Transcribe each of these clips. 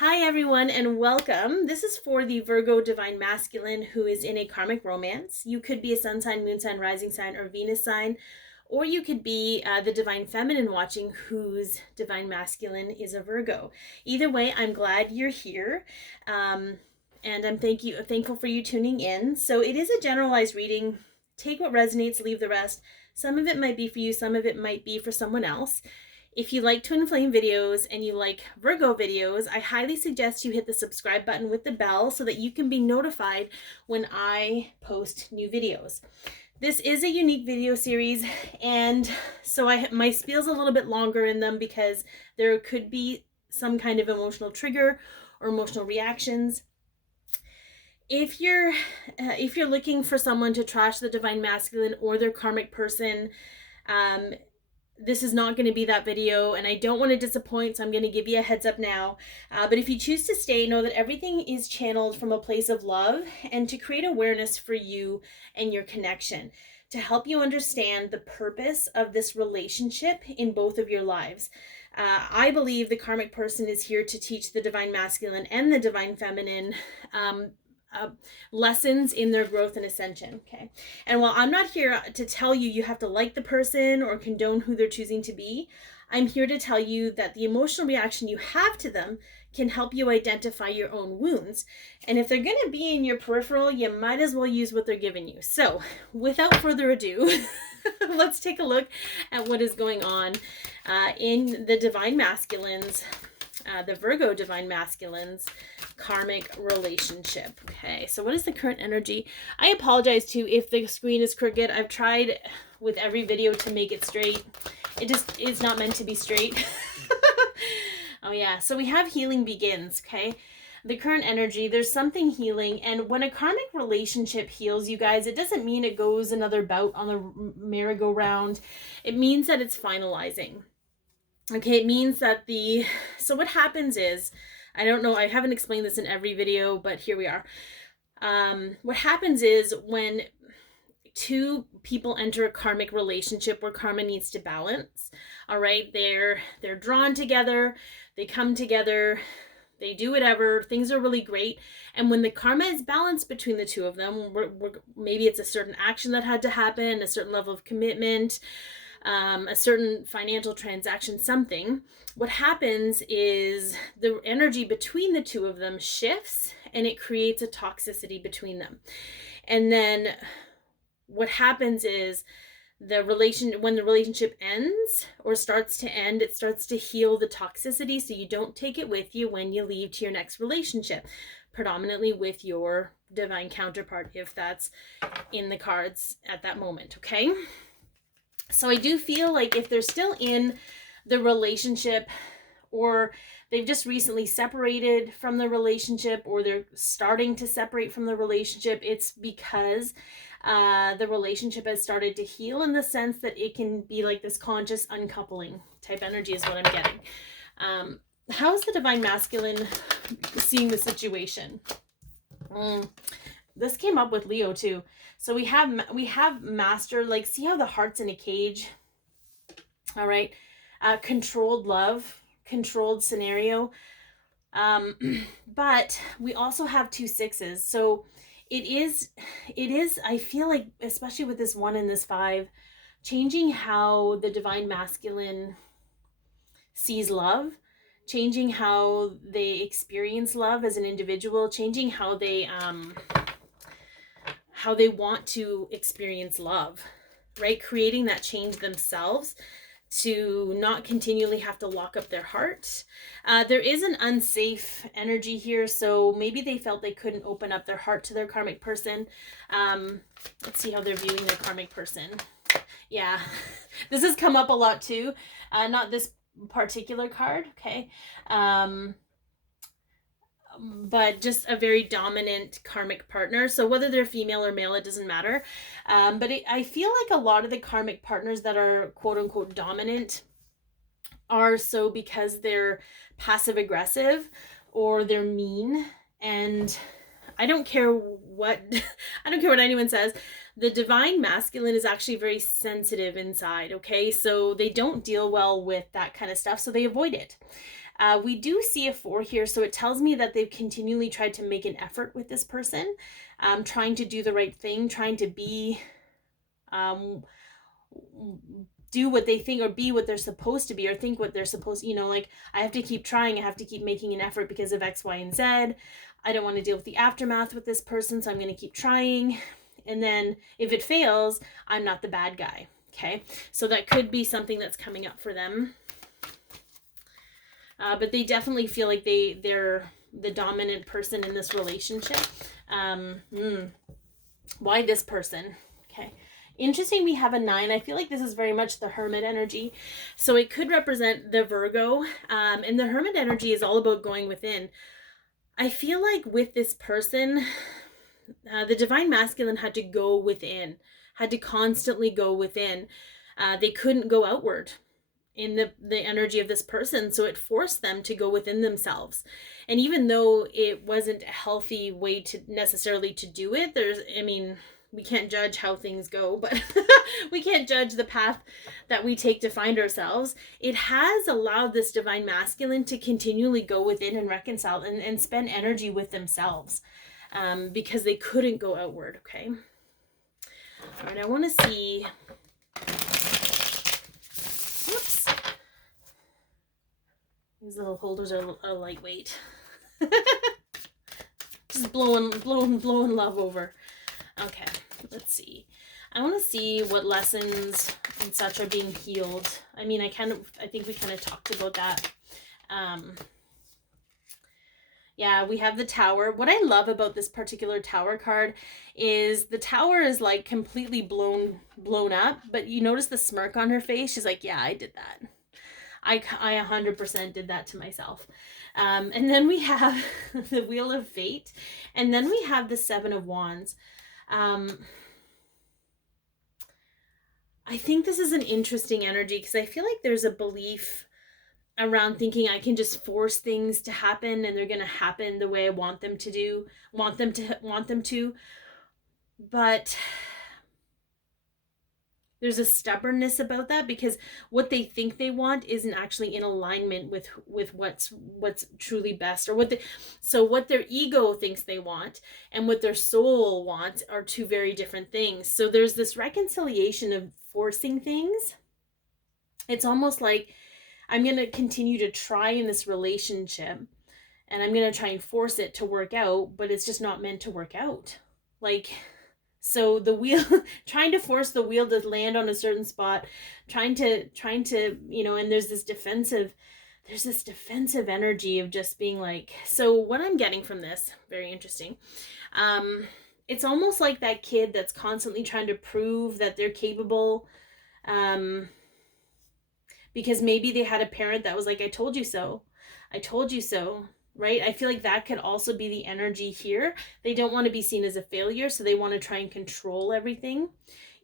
Hi everyone and welcome. This is for the Virgo Divine Masculine who is in a karmic romance. You could be a sun sign, moon sign, rising sign, or Venus sign, or you could be the Divine Feminine watching whose Divine Masculine is a Virgo. Either way, I'm glad you're here. And I'm thankful for you tuning in. So it is a generalized reading. Take what resonates, leave the rest. Some of it might be for you, some of it might be for someone else. If you like Twinflame videos and you like Virgo videos, I highly suggest you hit the subscribe button with the bell so that you can be notified when I post new videos. This is a unique video series, and so my spiel's a little bit longer in them because there could be some kind of emotional trigger or emotional reactions. If you're looking for someone to trash the Divine Masculine or their karmic person, this is not going to be that video, and I don't want to disappoint, so I'm going to give you a heads up now. But if you choose to stay, know that everything is channeled from a place of love and to create awareness for you and your connection, to help you understand the purpose of this relationship in both of your lives. I believe the karmic person is here to teach the Divine Masculine and the Divine Feminine lessons in their growth and ascension. Okay. And while I'm not here to tell you you have to like the person or condone who they're choosing to be, I'm here to tell you that the emotional reaction you have to them can help you identify your own wounds. And if they're going to be in your peripheral, you might as well use what they're giving you. So without further ado, let's take a look at what is going on in the Divine Masculines, the Virgo Divine Masculines karmic relationship. Okay, so what is the current energy? I apologize too if the screen is crooked. I've tried with every video to make it straight. It just is not meant to be straight. Oh yeah, so we have healing begins. Okay, the current energy, there's something healing, and when a karmic relationship heals, you guys, it doesn't mean it goes another bout on the merry-go-round. It means that it's finalizing. Okay, it means that so what happens is, I don't know, I haven't explained this in every video, but here we are. What happens is when two people enter a karmic relationship where karma needs to balance, all right, they're drawn together, they come together, they do whatever, things are really great. And when the karma is balanced between the two of them, maybe it's a certain action that had to happen, a certain level of commitment, a certain financial transaction, something, what happens is the energy between the two of them shifts and it creates a toxicity between them. And then what happens is when the relationship ends or starts to end, it starts to heal the toxicity so you don't take it with you when you leave to your next relationship, predominantly with your divine counterpart, if that's in the cards at that moment. Okay, so I do feel like if they're still in the relationship, or they've just recently separated from the relationship, or they're starting to separate from the relationship, it's because the relationship has started to heal, in the sense that it can be like this conscious uncoupling type energy is what I'm getting. How is the Divine Masculine seeing the situation? This came up with Leo too. So we have Master, like, see how the heart's in a cage? All right. Controlled love, controlled scenario. But we also have 2 6s. So it is, I feel like, especially with this 1 and this 5, changing how the Divine Masculine sees love, changing how they experience love as an individual, changing how they want to experience love, right? Creating that change themselves to not continually have to lock up their heart. There is an unsafe energy here, so maybe they felt they couldn't open up their heart to their karmic person. Let's see how they're viewing their karmic person. Yeah, this has come up a lot too. Not this particular card, okay? But just a very dominant karmic partner. So whether they're female or male, it doesn't matter. But I feel like a lot of the karmic partners that are quote unquote dominant are so because they're passive aggressive or they're mean. And I don't care what anyone says. The Divine Masculine is actually very sensitive inside, okay? So they don't deal well with that kind of stuff, so they avoid it. We do see a 4 here, so it tells me that they've continually tried to make an effort with this person, trying to do the right thing, trying to be, do what they think or be what they're supposed to be or think what they're supposed, like, I have to keep trying, I have to keep making an effort because of X, Y, and Z. I don't want to deal with the aftermath with this person, so I'm going to keep trying. And then if it fails, I'm not the bad guy. Okay, so that could be something that's coming up for them. But they definitely feel like they're the dominant person in this relationship. Why this person? Okay. Interesting, we have a 9. I feel like this is very much the Hermit energy. So it could represent the Virgo. And the Hermit energy is all about going within. I feel like with this person, the Divine Masculine had to go within, had to constantly go within. They couldn't go outward in the energy of this person, so it forced them to go within themselves. And even though it wasn't a healthy way to necessarily to do it, we can't judge how things go, but we can't judge the path that we take to find ourselves. It has allowed this Divine Masculine to continually go within and reconcile and spend energy with themselves, because they couldn't go outward. Okay, all right, I want to see. Whoops. These little holders are lightweight. Just blowing love over. Okay, let's see. I want to see what lessons and such are being healed. I think we kind of talked about that. Yeah, we have the Tower. What I love about this particular Tower card is the Tower is like completely blown up, but you notice the smirk on her face. She's like, yeah, I did that. I 100% did that to myself. And then we have the Wheel of Fate, and then we have the 7 of Wands. I think this is an interesting energy because I feel like there's a belief around thinking I can just force things to happen and they're going to happen the way I want them to. But there's a stubbornness about that because what they think they want isn't actually in alignment with what's truly best, or what their ego thinks they want and what their soul wants are two very different things. So there's this reconciliation of forcing things. It's almost like I'm going to continue to try in this relationship and I'm going to try and force it to work out, but it's just not meant to work out. So the wheel, trying to force the wheel to land on a certain spot, trying to, and there's this defensive energy of just being like, so what I'm getting from this, very interesting. It's almost like that kid that's constantly trying to prove that they're capable, because maybe they had a parent that was like, I told you so, right? I feel like that could also be the energy here. They don't want to be seen as a failure, so they want to try and control everything,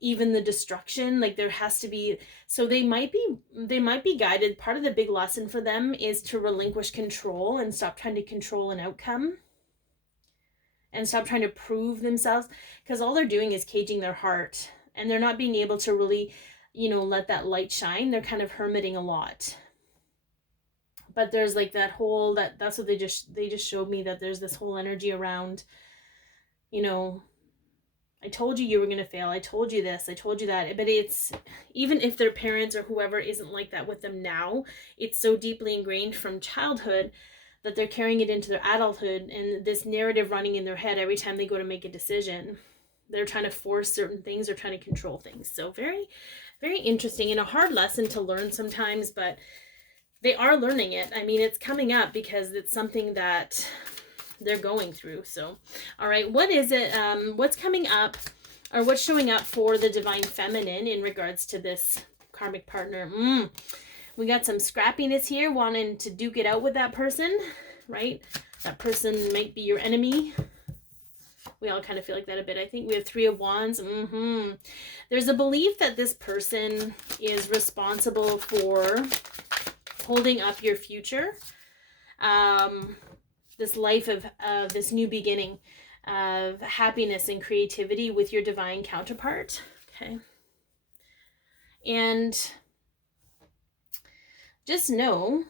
even the destruction. Like there has to be, so they might be guided. Part of the big lesson for them is to relinquish control and stop trying to control an outcome and stop trying to prove themselves, because all they're doing is caging their heart and they're not being able to really, let that light shine. They're kind of hermiting a lot. But there's like that whole, that's what they just showed me, that there's this whole energy around, I told you were going to fail. I told you this, I told you that. But it's, even if their parents or whoever isn't like that with them now, it's so deeply ingrained from childhood that they're carrying it into their adulthood, and this narrative running in their head every time they go to make a decision. They're trying to force certain things or trying to control things. So very, very interesting and a hard lesson to learn sometimes, but they are learning it. It's coming up because it's something that they're going through. So, all right, what is it? What's coming up, or what's showing up for the Divine Feminine in regards to this karmic partner? We got some scrappiness here, wanting to duke it out with that person, right? That person might be your enemy. We all kind of feel like that a bit. I think we have 3 of Wands. There's a belief that this person is responsible for holding up your future, this life of this new beginning of happiness and creativity with your divine counterpart. Okay, and just know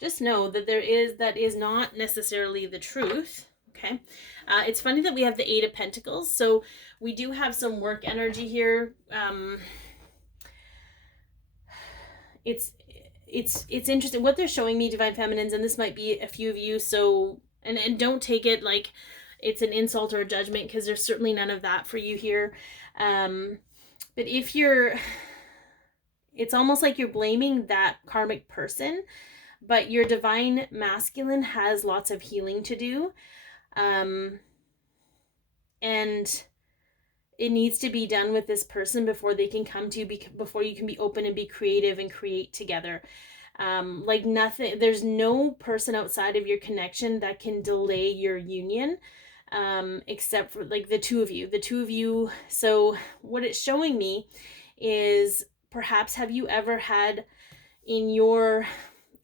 just know that that is not necessarily the truth. Okay. It's funny that we have the Eight of Pentacles. So we do have some work energy here. It's interesting what they're showing me, Divine Feminines, and this might be a few of you. So, and don't take it like it's an insult or a judgment, because there's certainly none of that for you here. But if you're, it's almost like you're blaming that karmic person, but your divine masculine has lots of healing to do. And it needs to be done with this person before they can come to you, before you can be open and be creative and create together. Like nothing, there's no person outside of your connection that can delay your union, except for like the two of you. So what it's showing me is, perhaps have you ever had in your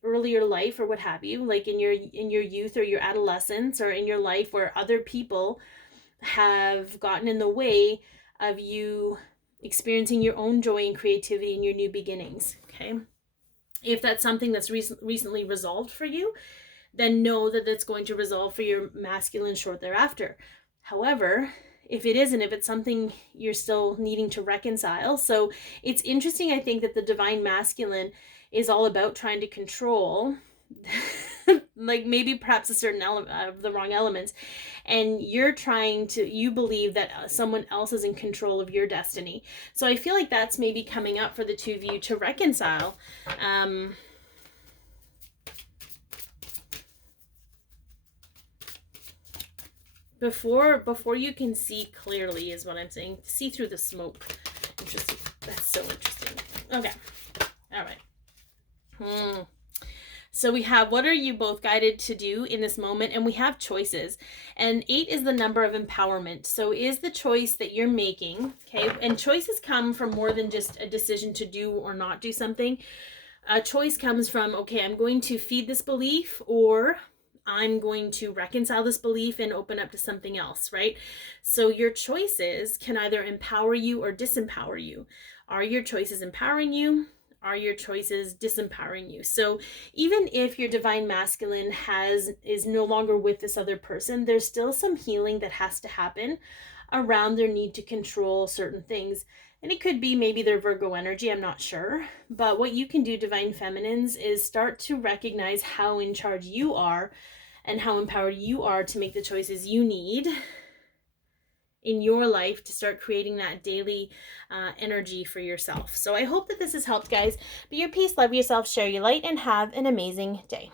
earlier life or what have you, like in your youth or your adolescence or in your life, where other people have gotten in the way of you experiencing your own joy and creativity in your new beginnings. Okay, if that's something that's recently resolved for you, then know that that's going to resolve for your masculine short thereafter. However, if it isn't, if it's something you're still needing to reconcile, so it's interesting, I think, that the divine masculine is all about trying to control like maybe perhaps a certain element of the wrong elements, and you believe that someone else is in control of your destiny. So I feel like that's maybe coming up for the two of you to reconcile. Before you can see clearly, is what I'm saying. See through the smoke. Interesting. That's so interesting. Okay. All right. So we have, what are you both guided to do in this moment? And we have choices. And 8 is the number of empowerment. So is the choice that you're making, okay? And choices come from more than just a decision to do or not do something. A choice comes from, okay, I'm going to feed this belief, or I'm going to reconcile this belief and open up to something else, right? So your choices can either empower you or disempower you. Are your choices empowering you? Are your choices disempowering you? So even if your divine masculine is no longer with this other person, there's still some healing that has to happen around their need to control certain things. And it could be maybe their Virgo energy, I'm not sure. But what you can do, Divine Feminines, is start to recognize how in charge you are and how empowered you are to make the choices you need in your life to start creating that daily energy for yourself. So I hope that this has helped, guys. Be your peace, love yourself, share your light, and have an amazing day.